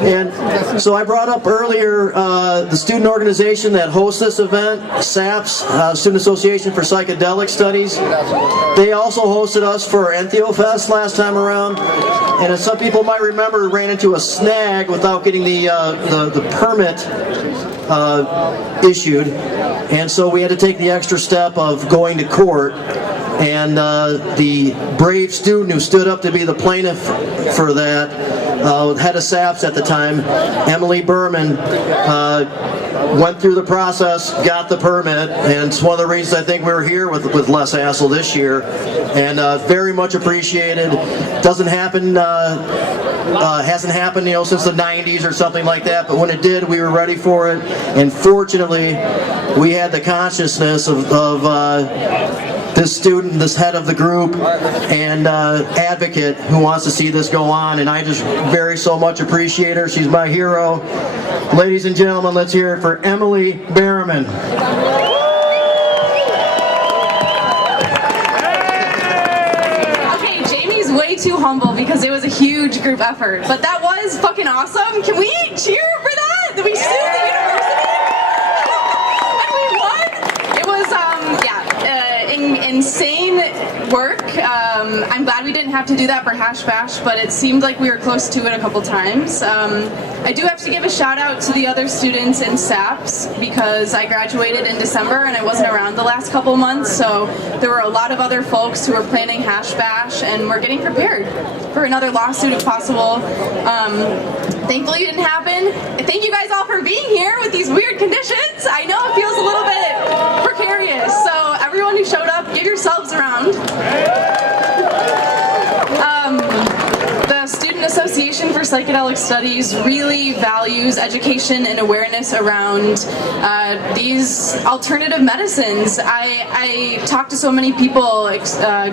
And so I brought up earlier the student organization that hosts this event, SAPS, Student Association for Psychedelic Studies. They also hosted us for EntheoFest last time around. And as some people might remember, ran into a snag without getting the permit issued. And so we had to take the extra step of going to court. And the brave student who stood up to be the plaintiff for that, head of SAPS at the time, Emily Berriman, went through the process, got the permit, and it's one of the reasons I think we were here with less hassle this year. And very much appreciated. Doesn't happen, hasn't happened, since the 90s or something like that. But when it did, we were ready for it. And fortunately, we had the consciousness of this student, this head of the group, and advocate who wants to see this go on, and I just very so much appreciate her. She's my hero. Ladies and gentlemen, let's hear it for Emily Berriman. Okay, Jamie's way too humble because it was a huge group effort, but that was fucking awesome. Can we cheer for that? That we sued the university? Insane work. I'm glad we didn't have to do that for Hash Bash, but it seemed like we were close to it a couple times. I do have to give a shout out to the other students in SAPS because I graduated in December and I wasn't around the last couple months, so there were a lot of other folks who were planning Hash Bash and we're getting prepared for another lawsuit if possible. Thankfully it didn't happen. Thank you guys all for being here with these weird conditions. I know it feels a little bit precarious, so everyone who showed up, give yourselves a round. The Student Association for Psychedelic Studies really values education and awareness around these alternative medicines. I talk to so many people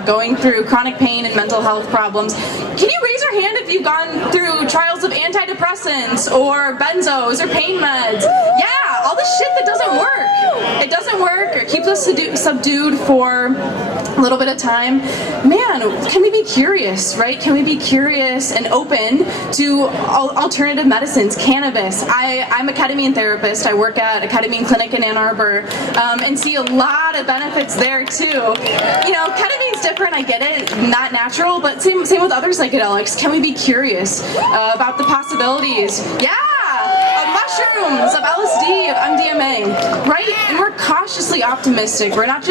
going through chronic pain and mental health problems. Can you raise your hand if you've gone through trials of antidepressants or benzos or pain meds? Yeah, all the shit that doesn't work. It doesn't work or keeps us subdued for a little bit of time. Man, can we be curious, right? Can we be curious and open to alternative medicines, cannabis? I'm a ketamine therapist. I work at a ketamine clinic in Ann Arbor and see a lot of benefits there too. Ketamine's different, I get it, not natural, but same with other psychedelics. Can we be curious about the possibilities? Yeah! Of mushrooms, of LSD, of MDMA, right? And we're cautiously optimistic. We're not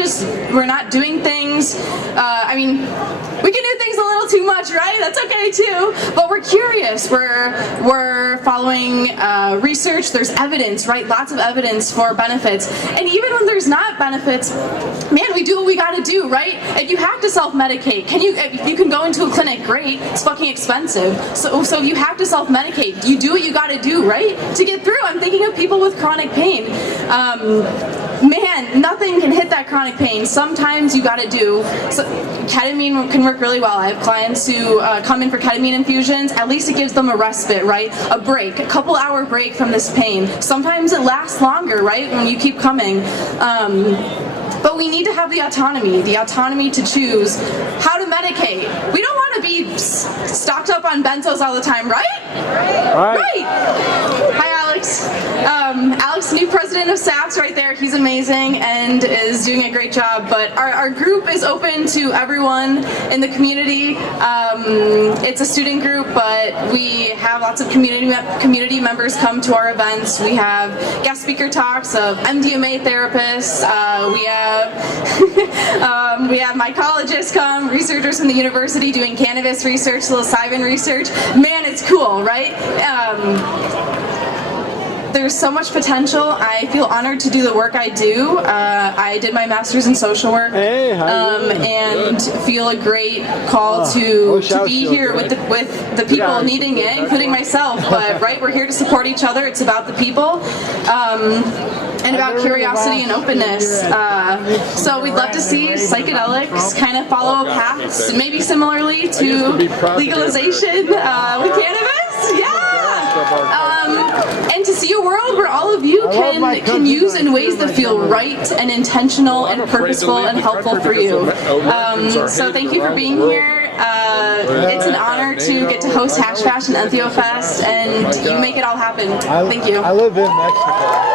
doing things, we can do things a little too much, right? That's okay too, but we're curious. We're following research. There's evidence, right? Lots of evidence for benefits. And even when there's not benefits, man, we do what we gotta do, right? If you have to self-medicate, if you can go into a clinic, great, it's fucking expensive. So if you have to self-medicate, you do what you gotta do, right? To get through. I'm thinking of people with chronic pain. Man, nothing can hit that chronic pain. Sometimes you gotta do. So, ketamine can work really well. I have clients who come in for ketamine infusions. At least it gives them a respite, right? A break, a couple hour break from this pain. Sometimes it lasts longer, right? When you keep coming. But we need to have the autonomy to choose how to medicate. We don't want to be stocked up on benzos all the time, right? Right. Hi, Alex. Alex, new president of SAPS right there. He's amazing and is doing a great job. But our group is open to everyone in the community. It's a student group, but we have lots of community members come to our events. We have guest speaker talks of MDMA therapists. We have mycologists come, researchers from the university doing cannabis research, psilocybin research. Man, it's cool, right? There's so much potential. I feel honored to do the work I do. I did my master's in social work, and feel a great call to be here with the people needing it, including myself. But right, we're here to support each other. It's about the people. And about curiosity and openness. So we'd love to see psychedelics kind of follow a path, maybe similarly to legalization with cannabis. Yeah! And to see a world where all of you can use in ways that feel right and intentional and purposeful and helpful for you. So thank you for being here. It's an honor to get to host Hash Bash and Entheofest, and you make it all happen. Thank you. I live in Mexico.